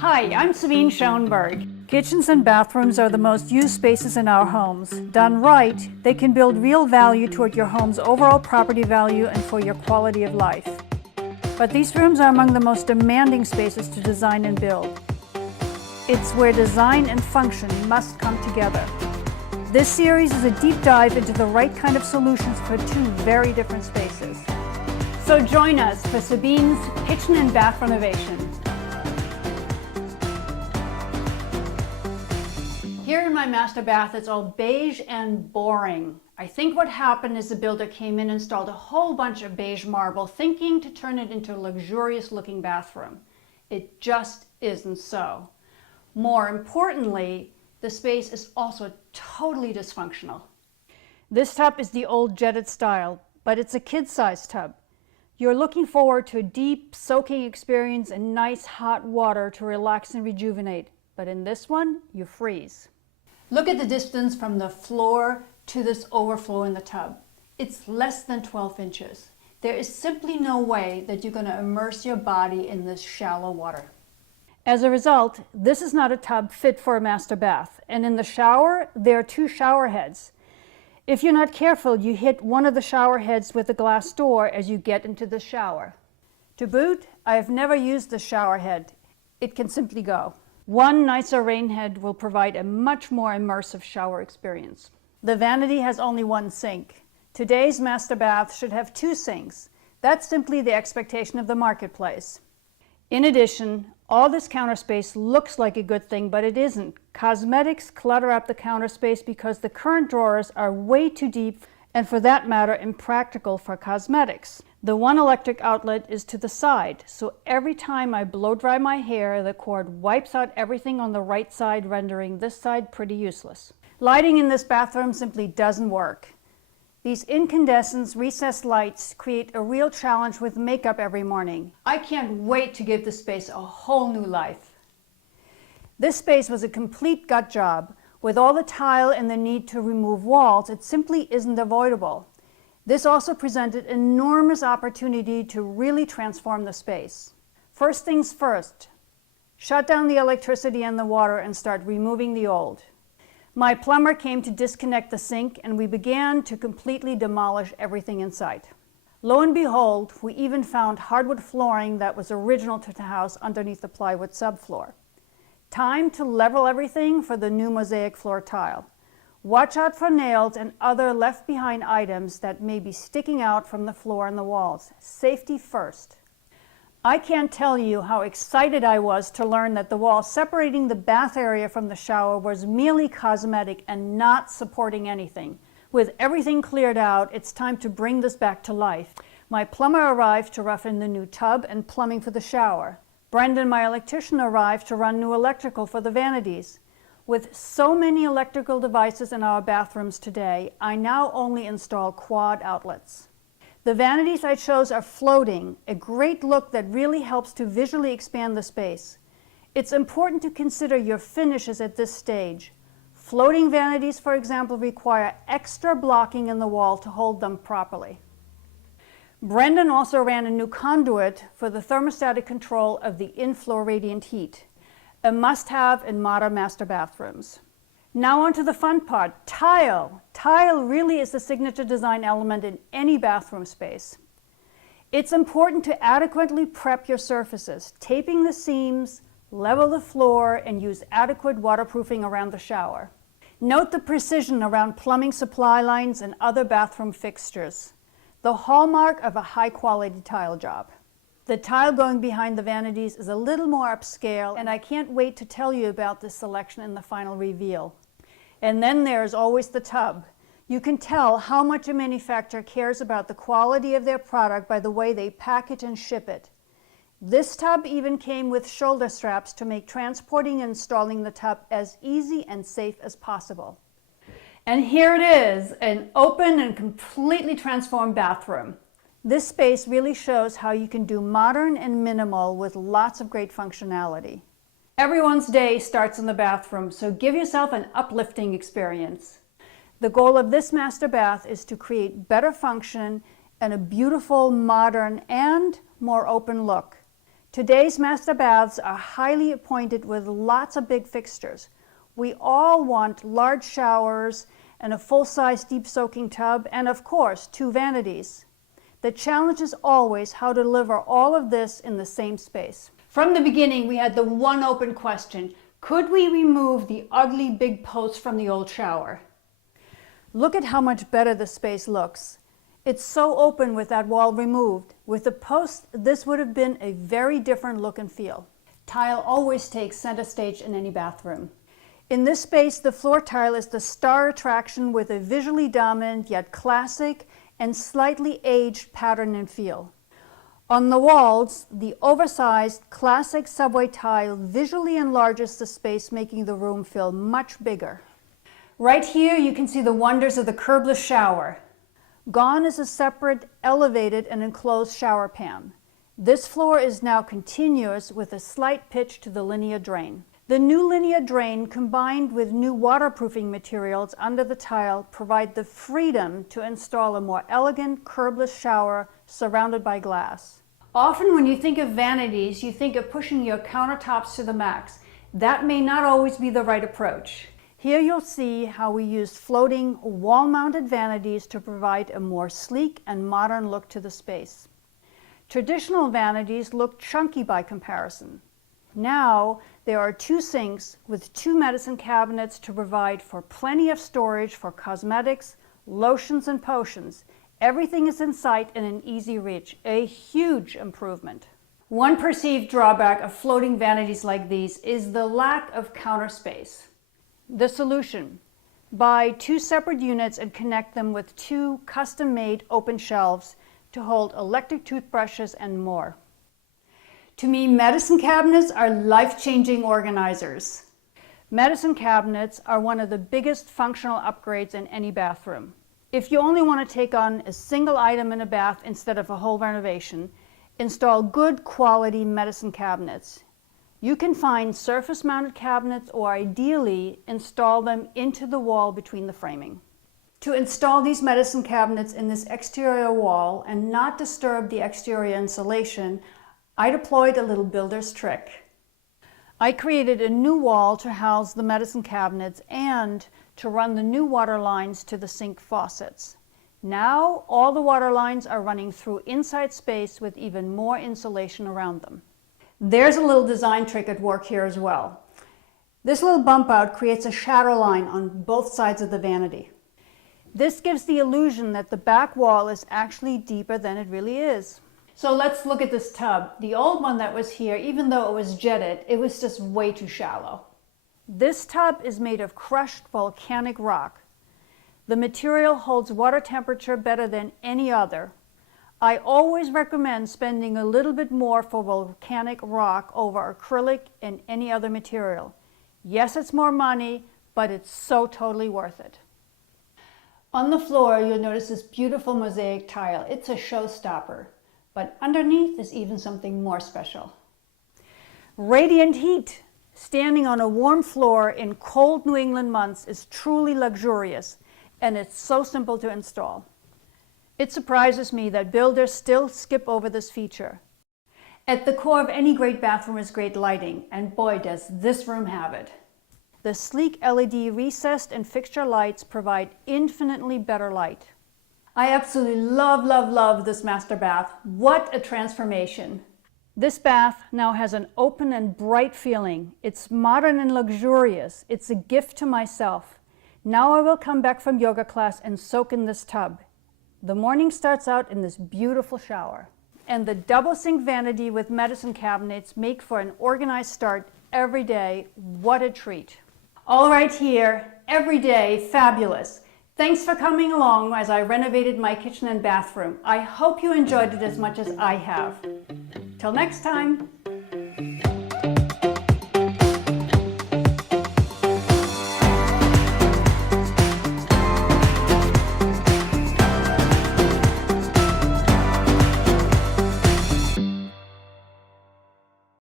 Hi, I'm Sabine Schoenberg. Kitchens and bathrooms are the most used spaces in our homes. Done right, they can build real value toward your home's overall property value and for your quality of life. But these rooms are among the most demanding spaces to design and build. It's where design and function must come together. This series is a deep dive into the right kind of solutions for two very different spaces. So join us for Sabine's Kitchen and Bath Renovation. Here in my master bath, it's all beige and boring. I think what happened is the builder came in and installed a whole bunch of beige marble, thinking to turn it into a luxurious looking bathroom. It just isn't so. More importantly, the space is also totally dysfunctional. This tub is the old jetted style, but it's a kid-sized tub. You're looking forward to a deep soaking experience and nice hot water to relax and rejuvenate, but in this one, you freeze. Look at the distance from the floor to this overflow in the tub. It's less than 12 inches. There is simply no way that you're going to immerse your body in this shallow water. As a result, this is not a tub fit for a master bath. And in the shower, there are two shower heads. If you're not careful, you hit one of the shower heads with a glass door as you get into the shower. To boot, I have never used the shower head. It can simply go. One nicer rain head will provide a much more immersive shower experience. The vanity has only one sink. Today's master bath should have two sinks. That's simply the expectation of the marketplace. In addition, all this counter space looks like a good thing, but it isn't. Cosmetics clutter up the counter space because the current drawers are way too deep and, for that matter, impractical for cosmetics. The one electric outlet is to the side, so every time I blow dry my hair, the cord wipes out everything on the right side, rendering this side pretty useless. Lighting in this bathroom simply doesn't work. These incandescent recessed lights create a real challenge with makeup every morning. I can't wait to give this space a whole new life. This space was a complete gut job. With all the tile and the need to remove walls, it simply isn't avoidable. This also presented enormous opportunity to really transform the space. First things first, shut down the electricity and the water and start removing the old. My plumber came to disconnect the sink and we began to completely demolish everything in sight. Lo and behold, we even found hardwood flooring that was original to the house underneath the plywood subfloor. Time to level everything for the new mosaic floor tile. Watch out for nails and other left behind items that may be sticking out from the floor and the walls. Safety first. I can't tell you how excited I was to learn that the wall separating the bath area from the shower was merely cosmetic and not supporting anything. With everything cleared out, it's time to bring this back to life. My plumber arrived to rough in the new tub and plumbing for the shower. Brendan, my electrician, arrived to run new electrical for the vanities. With so many electrical devices in our bathrooms today, I now only install quad outlets. The vanities I chose are floating, a great look that really helps to visually expand the space. It's important to consider your finishes at this stage. Floating vanities, for example, require extra blocking in the wall to hold them properly. Brendan also ran a new conduit for the thermostatic control of the in-floor radiant heat, a must-have in modern master bathrooms. Now on to the fun part, tile. Tile really is the signature design element in any bathroom space. It's important to adequately prep your surfaces, taping the seams, level the floor, and use adequate waterproofing around the shower. Note the precision around plumbing supply lines and other bathroom fixtures, the hallmark of a high-quality tile job. The tile going behind the vanities is a little more upscale, and I can't wait to tell you about this selection in the final reveal. And then there's always the tub. You can tell how much a manufacturer cares about the quality of their product by the way they package and ship it. This tub even came with shoulder straps to make transporting and installing the tub as easy and safe as possible. And here it is, an open and completely transformed bathroom. This space really shows how you can do modern and minimal with lots of great functionality. Everyone's day starts in the bathroom, so give yourself an uplifting experience. The goal of this master bath is to create better function and a beautiful, modern, and more open look. Today's master baths are highly appointed with lots of big fixtures. We all want large showers and a full-size deep soaking tub and, of course, 2 vanities. The challenge is always how to deliver all of this in the same space. From the beginning, we had the one open question: could we remove the ugly big post from the old shower? Look at how much better the space looks. It's so open with that wall removed. With the post, this would have been a very different look and feel. Tile always takes center stage in any bathroom. In this space, the floor tile is the star attraction with a visually dominant yet classic and slightly aged pattern and feel. On the walls, the oversized classic subway tile visually enlarges the space, making the room feel much bigger. Right here you can see the wonders of the curbless shower. Gone is a separate, elevated and enclosed shower pan. This floor is now continuous with a slight pitch to the linear drain. The new linear drain combined with new waterproofing materials under the tile provide the freedom to install a more elegant curbless shower surrounded by glass. Often when you think of vanities, you think of pushing your countertops to the max. That may not always be the right approach. Here you'll see how we used floating wall-mounted vanities to provide a more sleek and modern look to the space. Traditional vanities look chunky by comparison. Now there are 2 sinks with 2 medicine cabinets to provide for plenty of storage for cosmetics, lotions and potions. Everything is in sight and in easy reach, a huge improvement. One perceived drawback of floating vanities like these is the lack of counter space. The solution: buy 2 separate units and connect them with 2 custom-made open shelves to hold electric toothbrushes and more. To me, medicine cabinets are life-changing organizers. Medicine cabinets are one of the biggest functional upgrades in any bathroom. If you only want to take on a single item in a bath instead of a whole renovation, install good quality medicine cabinets. You can find surface-mounted cabinets or ideally install them into the wall between the framing. To install these medicine cabinets in this exterior wall and not disturb the exterior insulation, I deployed a little builder's trick. I created a new wall to house the medicine cabinets and to run the new water lines to the sink faucets. Now all the water lines are running through inside space with even more insulation around them. There's a little design trick at work here as well. This little bump out creates a shadow line on both sides of the vanity. This gives the illusion that the back wall is actually deeper than it really is. So let's look at this tub. The old one that was here, even though it was jetted, it was just way too shallow. This tub is made of crushed volcanic rock. The material holds water temperature better than any other. I always recommend spending a little bit more for volcanic rock over acrylic and any other material. Yes, it's more money, but it's so totally worth it. On the floor, you'll notice this beautiful mosaic tile. It's a showstopper, but underneath is even something more special. Radiant heat. Standing on a warm floor in cold New England months is truly luxurious, and it's so simple to install. It surprises me that builders still skip over this feature. At the core of any great bathroom is great lighting, and boy does this room have it. The sleek LED recessed and fixture lights provide infinitely better light. I absolutely love this master bath. What a transformation. This bath now has an open and bright feeling. It's modern and luxurious. It's a gift to myself. Now I will come back from yoga class and soak in this tub. The morning starts out in this beautiful shower. And the double sink vanity with medicine cabinets make for an organized start every day. What a treat. All right here, every day, fabulous. Thanks for coming along as I renovated my kitchen and bathroom. I hope you enjoyed it as much as I have. Till next time.